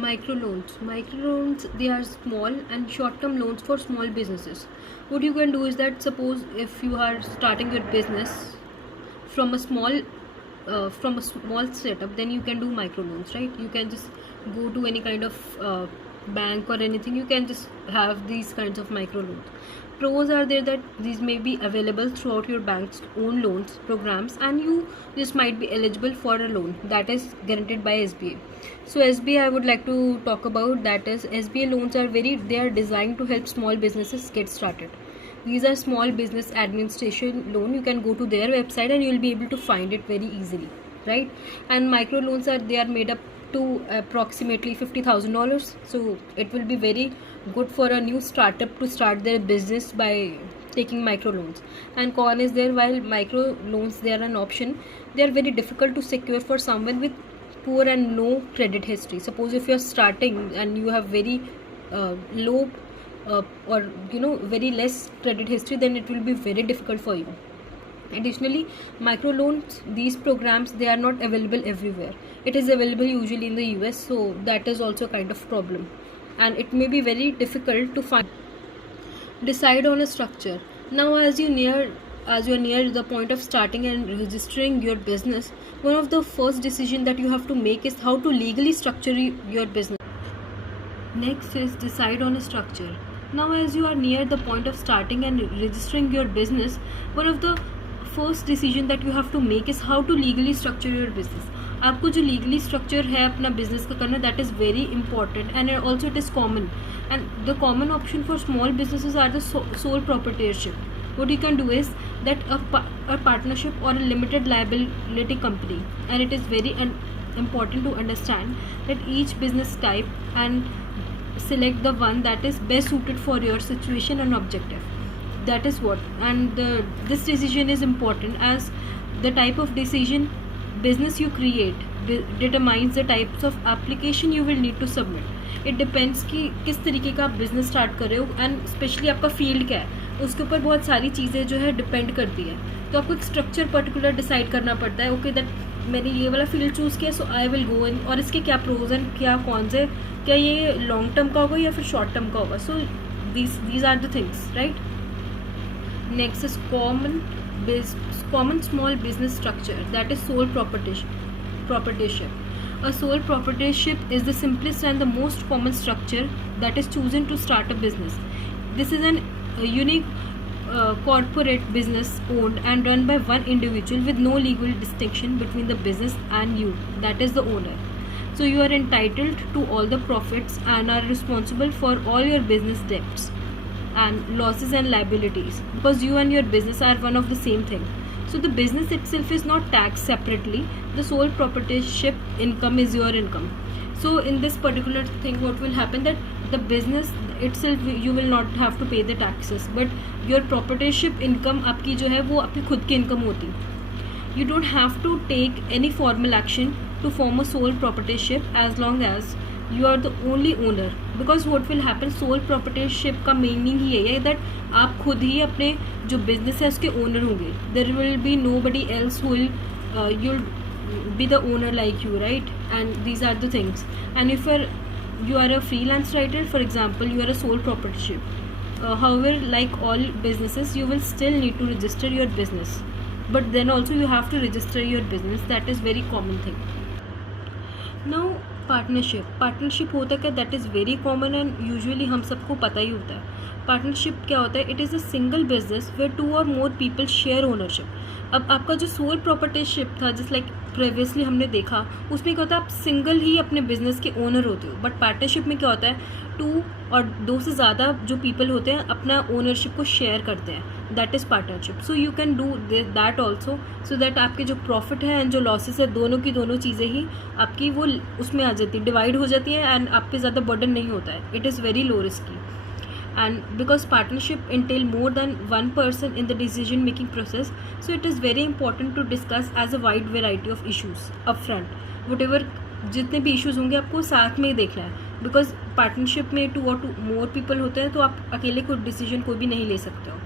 Microloans, they are small and short-term loans for small businesses. What you can do is that, suppose if you are starting your business from a small setup, then you can do microloans, right? You can just go to any kind of bank or anything. You can just have these kinds of microloans. Pros are there that these may be available throughout your bank's own loans programs, and you just might be eligible for a loan that is guaranteed by SBA. So SBA, I would like to talk about, that is SBA loans are they are designed to help small businesses get started. These are small business administration loan. You can go to their website and you will be able to find it very easily, right? And micro loans are made up to approximately $50,000. So it will be very good for a new startup to start their business by taking micro loans. And con is there, while micro loans they are an option, they are very difficult to secure for someone with poor and no credit history. Suppose if you are starting and you have very low or very less credit history, then it will be very difficult for you. Additionally, microloans, these programs, they are not available everywhere. It is available usually in the US, so that is also a kind of problem, and it may be very difficult to find. Decide on a structure. Now, as you are near the point of starting and registering your business, one of the first decision that you have to make is how to legally structure your business. Next is decide on a structure. Now, as you are near the point of starting and registering your business, one of the first decision that you have to make is how to legally structure your business. आपको जो legally structure है अपना business का करना, that is very important, and also it is common, and the common option for small businesses are the sole proprietorship. What you can do is that a partnership or a limited liability company, and it is very important to understand that each business type and select the one that is best suited for your situation and objective. That is what, and this decision is important as the type of decision business you create determines the types of application you will need to submit. It depends कि किस तरीके का आप business start कर रहे हो, and specially आपका फील्ड क्या है, उसके ऊपर बहुत सारी चीज़ें जो है डिपेंड करती है. तो आपको एक स्ट्रक्चर पर्टिकुलर डिसाइड करना पड़ता है. ओके, दैट मैंने ये वाला फील्ड चूज़ किया, सो आई विल गो इन, और इसके क्या प्रोज एंड क्या कॉन्स है, क्या ये लॉन्ग टर्म का होगा या फिर शॉर्ट टर्म का होगा. सो these are the things, right? Next is common small business structure, that is sole proprietorship. A sole proprietorship is the simplest and the most common structure that is chosen to start a business. This is a unique corporate business owned and run by one individual with no legal distinction between the business and you, that is the owner. So you are entitled to all the profits and are responsible for all your business debts and losses and liabilities, because you and your business are one of the same thing. So the business itself is not taxed separately. The sole proprietorship income is your income. So in this particular thing, what will happen, that the business itself you will not have to pay the taxes, but your proprietorship income आपकी जो है वो आपकी खुद की income होती. You don't have to take any formal action to form a sole proprietorship as long as you are the only owner, because what will happen, sole proprietorship का meaning ही यही है that आप खुद ही अपने जो business है उसके owner होंगे. There will be nobody else who will you'll be the owner like you, right? And these are the things. And if you are a freelance writer, for example, you are a sole proprietorship. However, like all businesses, you will still need to register your business, but then also you have to register your business. That is very common thing. Now partnership होता क्या, that is very common and usually हम सबको पता ही होता है. पार्टनरशिप क्या होता है, it is a single business where 2 और मोर पीपल शेयर ओनरशिप. अब आपका जो सोल प्रॉपर्टीशिप था, जस्ट लाइक प्रीवियसली हमने देखा, उसमें क्या होता है, आप सिंगल ही अपने बिजनेस के ओनर होते हो. बट पार्टनरशिप में क्या होता है, 2 और 2 से ज़्यादा जो पीपल होते हैं अपना ओनरशिप को शेयर करते हैं. That is partnership. So you can do that also, so that आपके जो प्रॉफिट है एंड जो लॉसेस है, दोनों की दोनों चीज़ें ही आपकी वो उसमें आ जाती है, डिवाइड हो जाती है, एंड आप पे ज़्यादा बर्डन नहीं होता है. It is very low risky. And because partnership entail more than one person in the decision making process, so it is very important to discuss as a wide variety of issues upfront. Whatever जितने भी इश्यूज होंगे आपको साथ में ही देखना है, because partnership में 2 और 2 मोर पीपल होते हैं, तो आप अकेले कोई डिसीजन कोई भी नहीं ले सकते हो.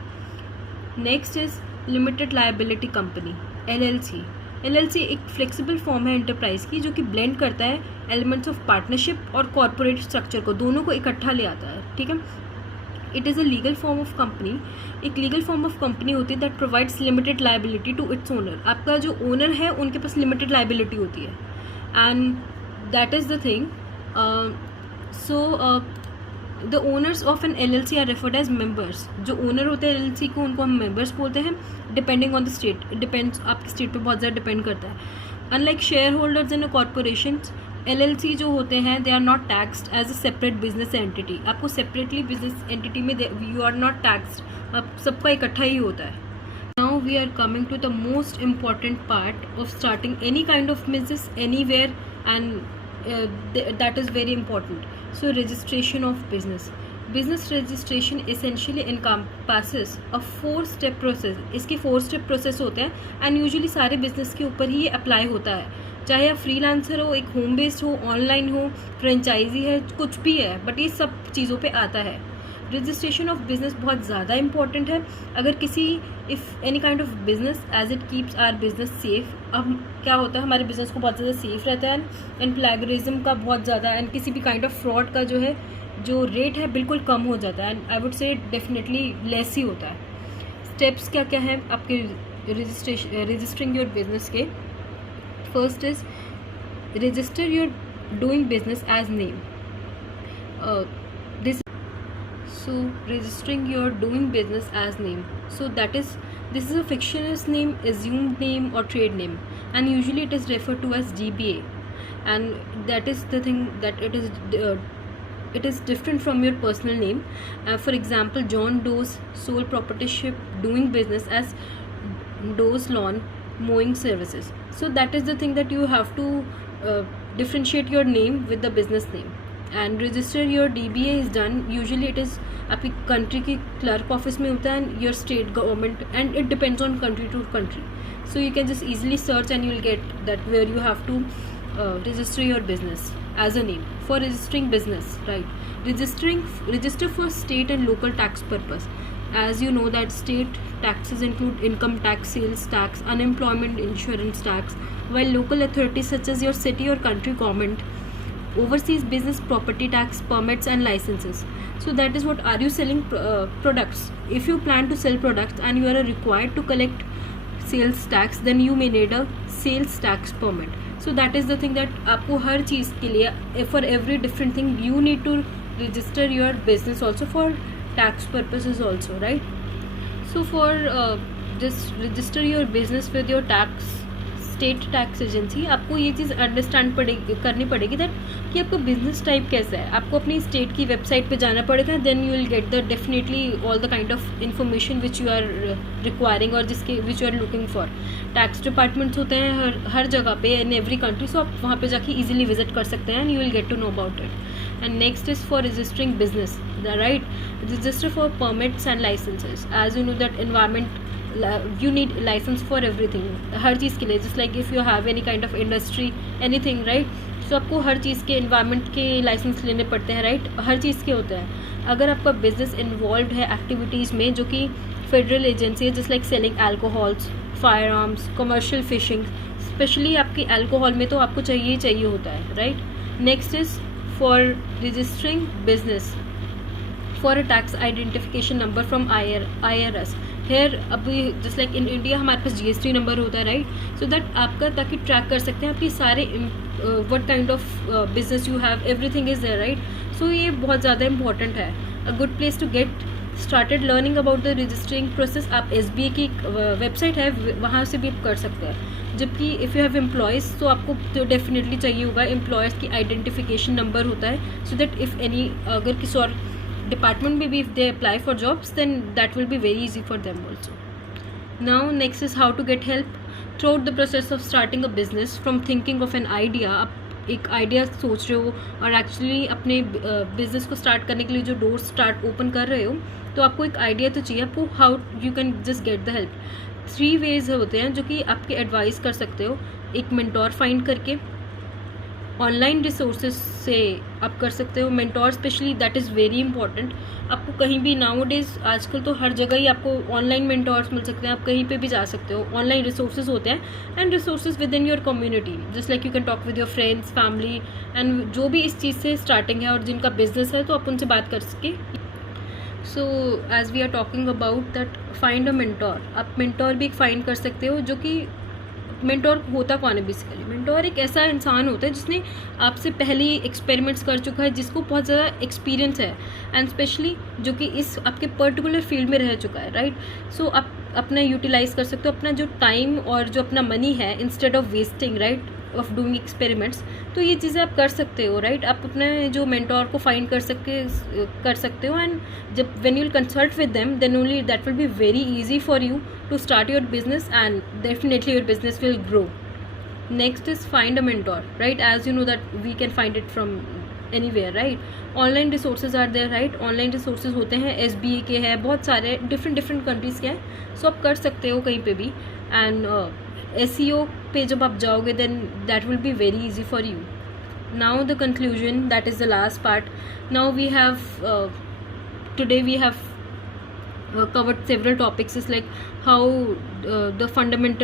Next is limited liability company, LLC. LLC एक फ्लेक्सिबल फॉर्म है एंटरप्राइज की, जो कि ब्लेंड करता है एलिमेंट्स ऑफ पार्टनरशिप और कॉर्पोरेट स्ट्रक्चर को, दोनों को इकट्ठा ले आता है, ठीक है। It is a legal form of company, एक लीगल फॉर्म ऑफ कंपनी होती है that provides limited liability to its owner. आपका जो ओनर है उनके पास लिमिटेड लाइबिलिटी होती है, and that is the thing. So the owners of an LLC are referred as members. जो ओनर होते हैं LLC को, उनको हम मेंबर्स बोलते हैं, depending on the state, depends, आपकी स्टेट पे बहुत ज़्यादा डिपेंड करता है। Unlike share holders in a corporation, LLC जो होते हैं they are not taxed as a separate business entity. आपको सेपरेटली बिजनेस एंटिटी में यू आर नॉट टैक्सड, आप सबका इकट्ठा ही होता है। Now we are coming to the most important part of starting any kind of business anywhere, and that is very important. So registration of business registration essentially encompasses a 4-step process. इसकी 4-step process होते हैं, and usually सारे बिजनेस के ऊपर ही ये अप्लाई होता है, चाहे आप फ्रीलांसर हो, एक होम बेस्ड हो, ऑनलाइन हो, फ्रेंचाइजी है, कुछ भी है, बट ये सब चीज़ों पे आता है। रजिस्ट्रेशन ऑफ बिजनेस बहुत ज़्यादा इंपॉर्टेंट है। अगर किसी if any kind of business as it keeps our business safe, अब क्या होता है हमारे बिजनेस को बहुत ज़्यादा सेफ रहता है, एंड प्लेगरिज्म का बहुत ज़्यादा, एंड किसी भी काइंड ऑफ फ्रॉड का जो है जो रेट है बिल्कुल कम हो जाता है, and I would say definitely less ही होता है। स्टेप्स क्या क्या है आपके रजिस्टरिंग योर बिजनेस के? First is register your doing business as name. So registering your doing business as name, so this is a fictitious name, assumed name or trade name, and usually it is referred to as DBA, and that is the thing that it is different from your personal name. For example, John Doe's sole proprietorship doing business as Doe's Lawn Mowing Services. So that is the thing that you have to differentiate your name with the business name. And register your DBA is done, usually it is आपकी country की clerk office में होता है, and your state government, and it depends on country to country, so you can just easily search and you will get that where you have to register your business as a name. For registering business, right, register for state and local tax purpose. As you know that state taxes include income tax, sales tax, unemployment insurance tax, while local authorities such as your city or country government overseas business property tax, permits and licenses. So that is what, are you selling products? If you plan to sell products and you are required to collect sales tax, then you may need a sales tax permit. So that is the thing that आपको हर चीज़ के लिए, for every different thing you need to register your business also for tax purposes also, right? So for just register your business with your state tax agency, आपको ये चीज़ अंडरस्टैंड करनी पड़ेगी दैट कि आपका बिजनेस टाइप कैसा है। आपको अपनी स्टेट की वेबसाइट पे जाना पड़ेगा, then you will get the definitely all the kind of information which you are requiring, और जिसके which you are looking for. Tax departments होते हैं हर जगह पे इन एवरी कंट्री, सो आप वहाँ पे जाके ईजिली विजिट कर सकते हैं, and you will get to know about it. And next is for registering business, right, register for permits and licenses. As you know that environment, you need license for everything, हर चीज़ के लिए, just like if you have any kind of industry anything, right, so आपको हर चीज़ के environment के लाइसेंस लेने पड़ते हैं, right, हर चीज़ के होते हैं। अगर आपका बिजनेस इन्वॉल्व है एक्टिविटीज़ में जो कि फेडरल एजेंसी है, just like selling alcohols, fire arms, commercial fishing, specially आपकी एल्कोहल में तो आपको चाहिए ही चाहिए होता है, right. Next is for registering business for a tax identification number from IRS। Here अभी जस्ट लाइक इन इंडिया हमारे पास GST नंबर होता है, राइट, सो दैट आपका ताकि ट्रैक कर सकते हैं आपकी सारे what kind of business you have, everything is there, right. So ये बहुत ज़्यादा इंपॉर्टेंट है। A good place to get started learning about the registering process, आप SBA की वेबसाइट है वहाँ से भी कर सकते हैं। जबकि इफ़ यू हैव एम्प्लॉयज़ तो आपको तो डेफिनेटली चाहिए होगा एम्प्लॉयज़ की आइडेंटिफिकेशन नंबर होता है, सो दैट इफ़ एनी अगर किसी और department maybe if they apply for jobs, then that will be very easy for them also. Now next is how to get help throughout the process of starting a business, from thinking of an idea, आप एक आइडिया सोच रहे हो और एक्चुअली अपने बिजनेस को स्टार्ट करने के लिए जो डोर स्टार्ट ओपन कर रहे हो, तो आपको एक आइडिया तो चाहिए, आपको how you can just get the help. 3 ways होते हैं जो कि आपके एडवाइस कर सकते हो। एक मेंटोर फाइंड करके, ऑनलाइन रिसोर्सेज से आप कर सकते हो। Mentor specially that is very important. आपको कहीं भी नाउ डेज आजकल तो हर जगह ही आपको ऑनलाइन मेंटोर्स मिल सकते हैं, आप कहीं पे भी जा सकते हो। ऑनलाइन रिसोर्सेज होते हैं and resources with in your community, just like you can talk with your friends, family and जो भी इस चीज़ से स्टार्टिंग है और जिनका बिजनेस है तो आप उनसे बात कर सके। So as we are talking about that find a mentor, आप मेंटोर भी फाइंड कर सकते हो। जो कि मेंटोर होता कौन है बेसिकली? मेंटोर एक ऐसा इंसान होता है जिसने आपसे पहले एक्सपेरिमेंट्स कर चुका है, जिसको बहुत ज़्यादा एक्सपीरियंस है एंड स्पेशली जो कि इस आपके पर्टिकुलर फील्ड में रह चुका है, राइट? सो आप अपना यूटिलाइज कर सकते हो अपना जो टाइम और जो अपना मनी है, instead of wasting, right, of doing experiments. तो ये चीज़ें आप कर सकते हो, राइट? आप अपने जो मेंटोर को फाइंड कर सकते हो एंड जब when you will consult with them then only that will be very easy for you to start your business and definitely your business will grow. Next is find a mentor, right? As you know that we can find it from anywhere, right? Online resources are there, right? Online resources होते हैं, SBA के हैं, बहुत सारे different countries के हैं, so आप कर सकते हो कहीं पे भी। and SEO पे जब आप जाओगे then that will be very easy for you. Now the conclusion, that is the last part. Now we have today we have covered several topics, is like how the fundamental